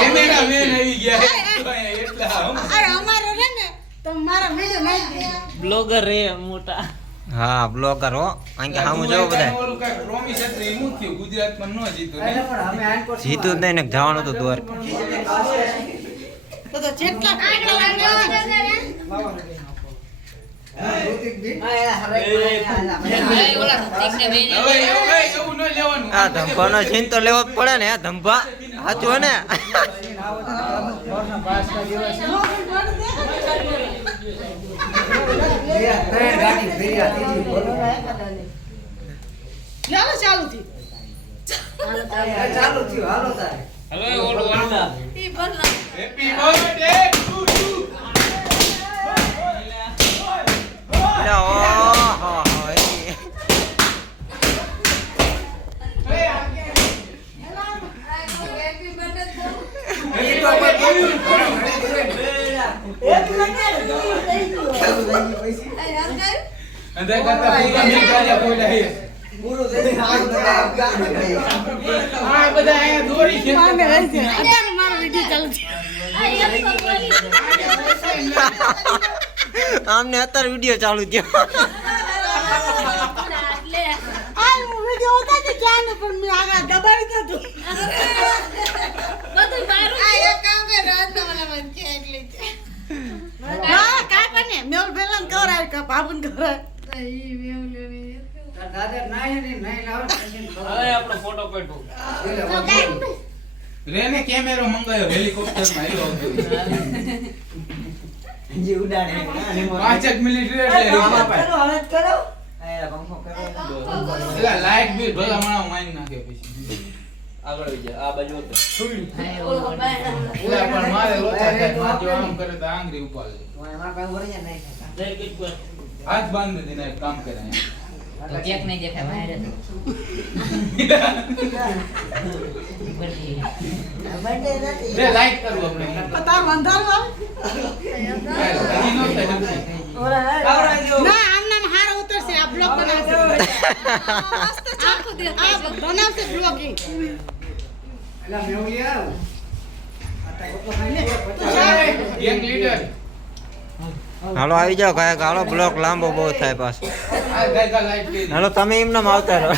Cameraman આવી ગયા એટલા અરે અમારો રે ને તો મારા વિડિયો નાખી દે બ્લોગર રે મોટા હા બ્લોગર હો અહીં હામું જોવો બધા ઓલું કાંઈક પ્રોમિસ હતું એ નું થયું ગુજરાતમાં ન જીતું ને જીતું જ નહીં ને જવાનું હતું દ્વારકા તો જેટલા કાકડા એવું ન લેવાનું આ ધંભાનો છીન તો લેવો જ પડે ને આ ધંભા સાચું ને ચાલુ થી હાલો ઓલો હેપી બર્થડે ટુ અંદર કરતા પૂરા નીકળ્યા કોઈડા હે પૂરો થઈ આ બધા અહીંયા દોરી છે અત્યારે મારો વિડિયો ચાલુ છે આમને અત્યારે વિડિયો ચાલુ થયો આ વિડિયો હોતા તો ક્યાં ને પણ મે આગળ દબાવી દીધું બધું મારું આ એક કામ કર રાતના વાલા મન છે એટલે હા કાઈ પણ ને મેલ બેલન કરાય કે બાબુન કરાય ઈ મેલ લેવી દાદા નહીં લાવ હવે આપણો ફોટો પાડો રેને કેમેરો મંગાયો હેલિકોપ્ટર માં આવ્યો જે ઉડાડે 5 મિનિટ એટલે આમાં પાડો હવે કરો આ પંખો કરો એલા લાઈટ બી ભલા માણા માઈન નાખે પછી આગળ આવી જા આ બાજુ તો એલા પણ મારે લોચા થાય માં જો આમ કરે તો આંગળી ઉપાડે એમાં કઈ વળી નહીં જય કીટ પર હાથ બાંધ દીને કામ કરે તો કેક નહીં દેખાય બહાર રે લાઈટ કરું આપણે પતા બંધારો હજી નો થાય ના આમ નામ હારો ઉતરશે આ બ્લોગ બનાવશે મસ્ત ચાખો દે આ બનાવશે બ્લોગિંગ એલા મેવલિયા એક લીટર હાલો આવી જાઓ કાંઈક હાલો બ્લોક લાંબો બહુ થાય પાછો આ ગાયકા લાઈટ કરી હાલો તમે એમને આવતા રહો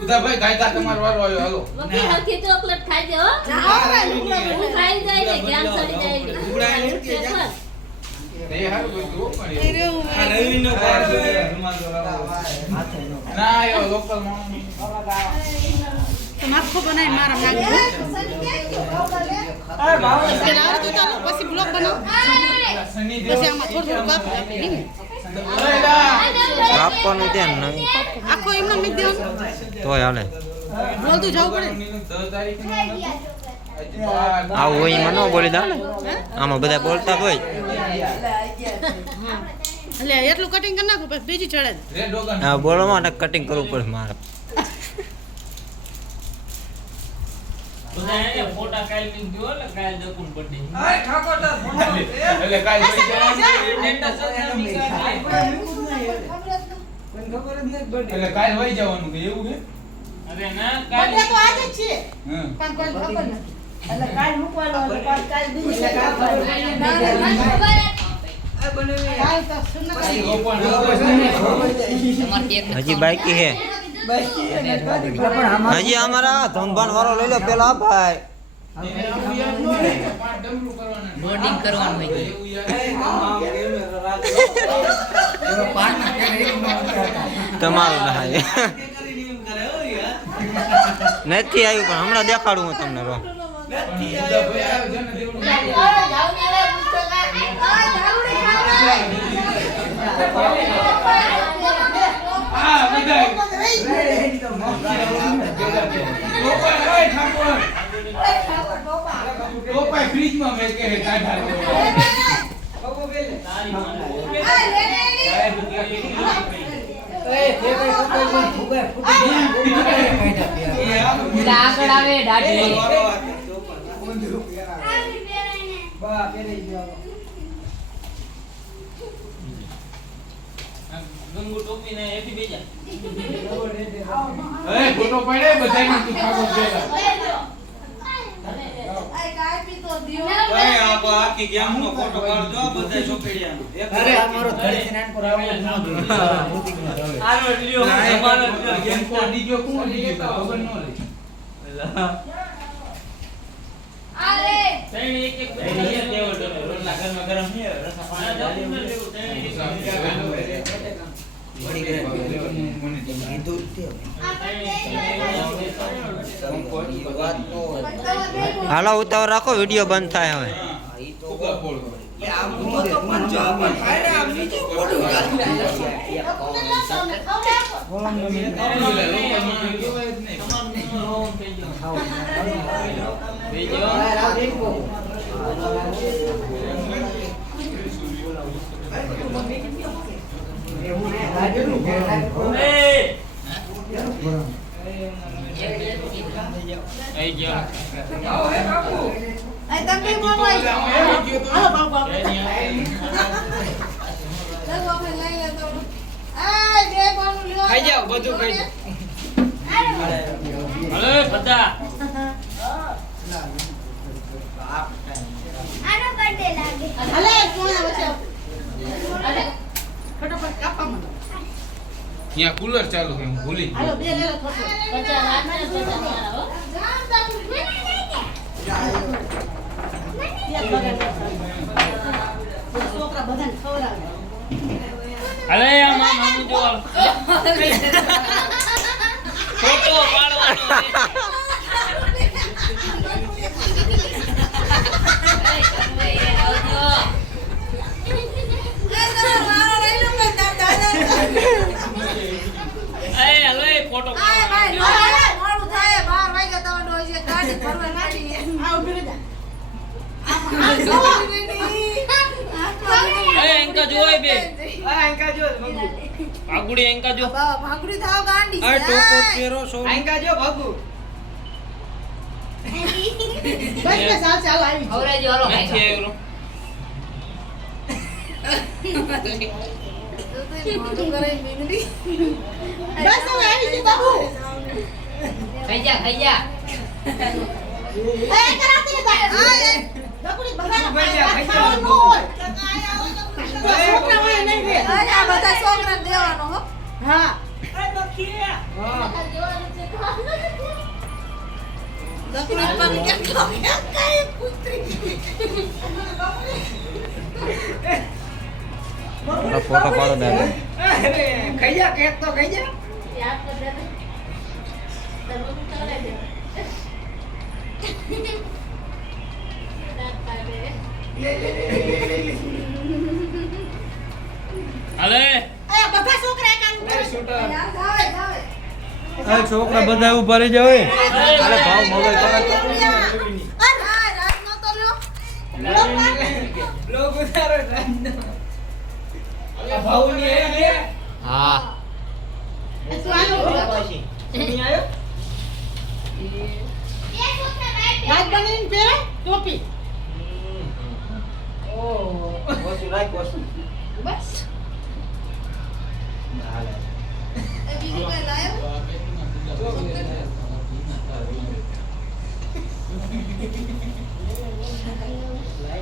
ઉદાભાઈ ગાયકા તમારો વારો આવ્યો હાલો વકી હકી ચોકલેટ ખાઈ દે હો હું ખાઈ જાય ને ધ્યાન ચડી જાય એ હારું બધું પણ આ રવિનો પાડો ના આયો લોકલ માણસ તો નાખો બનાવી મારા નાખ પેલા તો ચાલો પછી બ્લોગ બનાવ પછી આમાં થોડું કાપ આપી ને કાપવાનું ધ્યાન નહીં આખો એમને મિક દેવાનું તોય હાલે બોલતું જવું પડે 10 તારીખે આવું હોય એમાં ન બોલી દે આમાં બધા બોલતા હોય એટલે એટલું કટિંગ કરી નાખું પછી બીજું ચડે રેડ ડોગન હા બોલો માટે કટિંગ કરવું પડે મારે ફોટા કાલ ની ગયો ને કાલ જકુન બર્થડે એટલે કાઈ ભાઈ એટલે કાઈ વઈ જવાનું કે એવું કે અરે ના બર્થડે તો આજે જ છે હા પણ કોઈ ખબર નથી એટલે કાલ મૂકવાનો કાલ બીજી કાલ તો સુન્નત હજી બાકી હે હજી અમારા ધનભાન વાળો લઈ લો પેલા ભાઈ બોર્ડિંગ કરવાનું હોય તમારું ના નથી આવ્યું પણ હમણાં દેખાડું હું તમને રો ફ્રીજમાં મેં કહે આગળ આવે દાઢી એ ફોટો પડે બધાને તું ખાગો દેલા આ કાઈ પી તો દિયો આખી ગેમનો ફોટો પાડજો બધા ચોપડિયાનો અરે આ મારો ધડી નાન પર આવે આનો લ્યો તમારો ગેમ કો ડીજો કોણ ડીજો ખબર ન લે અરે રોટલા ગરમ ગરમ છે રસા પાણી હાલો ઉતાવળ રાખો વિડીયો બંધ થાય હવે આ તમે બોલવા હાલો બાબુ આપણે લગો આપણે લઈ લે તો આ બે બોલું લ્યો ખાઈ જાઓ બધું ખાઈ જાઓ હલે બધા હાલે કોણ આવે છે અરે ફટાફટ કાપા મને અહીંયા કુલર ચાલુ છે હું ભૂલી હાલો બે લે લે થોડું પચાસ હાથમાં પચાસ મારા હો. છોકરા બધાને ખવડાવે હલે આમાં મામુ જો ફોટો પાડવાનો હલે ફોટો મોડું થાય 12 વાગ્યા તો ડોજે ગાડી ભરવા નાખી આવ ઉભી જા એંકા જોય બે આ અંકા જો ભાગુ પાગુડી એંકા જો ભાગડી થાવ ગાંડી આ ટોપો પહેરો સો અંકા જો ભાગુ બસ બસ ચાલ આવી ખવડાવજો, હાલો ખાઈ નથી જાઓ. બસ હવે આવી છે બાબુ ખાઈ જા, ખાઈ જા. એ કરાતી જા આ બકુડી બગાડા ભાઈ જા, ભાઈ જા. ખાવાનું હોય છોકરા હોય નહીં રે આ બધા છોકરા દેવાનો હો હા દકડી પર કેમ ખાય કાઈ પુત્રી ફોટો પાડો દાદા અરે ખાઈ જા કેક તો ખાઈ જા યાદ કર દે તરબૂચ ઉતાવળાય દે દાંત કાઢે હલે આ બધા છોકરા કામ કરે છોટા જાવે જાવે આ છોકરા બધા ઉભા રહી જાવ અરે ભાવ મોબાઈલ અરે રાત નો તો લ્યો લોગ ઉતારો આ ભાઉની એ લે હા તું આનો ની આયો રાત બનીને પહેરે ટોપી ઓ વસુ રાખ વસુ બસ એ બીજું કઈ લાયો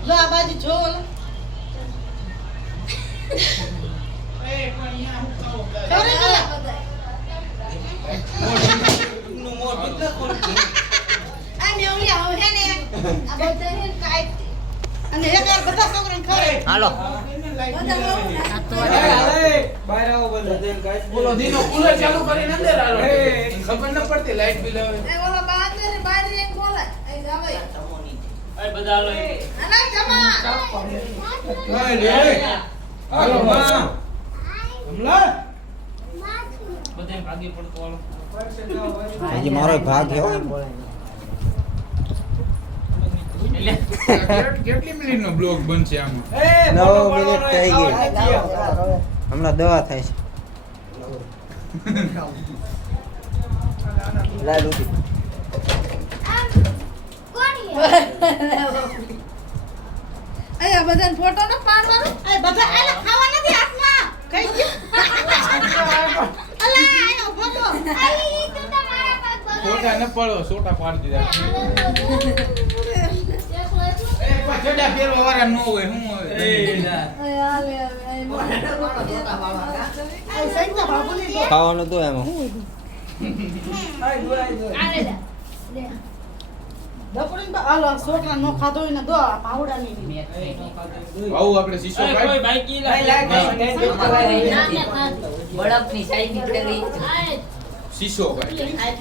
લો આ બાજુ જો ઓલા અરે નું મોઢું ન ખોલતું આ મેવલી આવ હે ને આ બધા હે કાઈ અને એક યાર બધા છોકરાને ખરે હાલો બધા બહાર આવો બધા બોલો દીનો કુલર ચાલુ કરીને અંદર આલો ખબર ન પડતી લાઈટ બિલ આવે એ ઓલા બહાર રે બોલે એ જાવે એ બધા હાલો અલા જમા હાલો માં હમલા બધાને ભાગી પડતો હાલો હજી મારો ભાગ છે હો. કેટલી મિનિટનો બ્લોગ બનશે આમાં 9 મિનિટ થઈ ગઈ હમણાં દવા થાય છે લાલ ઉઠી અયા બધાને ફોટો ન પાડવાનો એ બધા આલે ખાવા નથી હાથમાં થઈ ગયું અલા આયો બોલો આઈ તું તો મારા પગ બગડ. સોટા ન પડો સોટા પાડી દીધા એ પછડા ફેરવા વાળા ન હોય હું હોય એ ના. આ સૈના બાબુની દો ખાવાનું તો એમાં આલે લે. લે. ડપડીને તો હાલો છોકરા નો ખાધો હોય ને દો આ પાવડાની આવું આપણે શીશો એ કોઈ કાઢ બાઈકી ભાઈ લાગ લાગે. નહીં ના મે ખાધું. બળફની સાઈઝ નીકળેલી આય શીશો કાઢ ખાય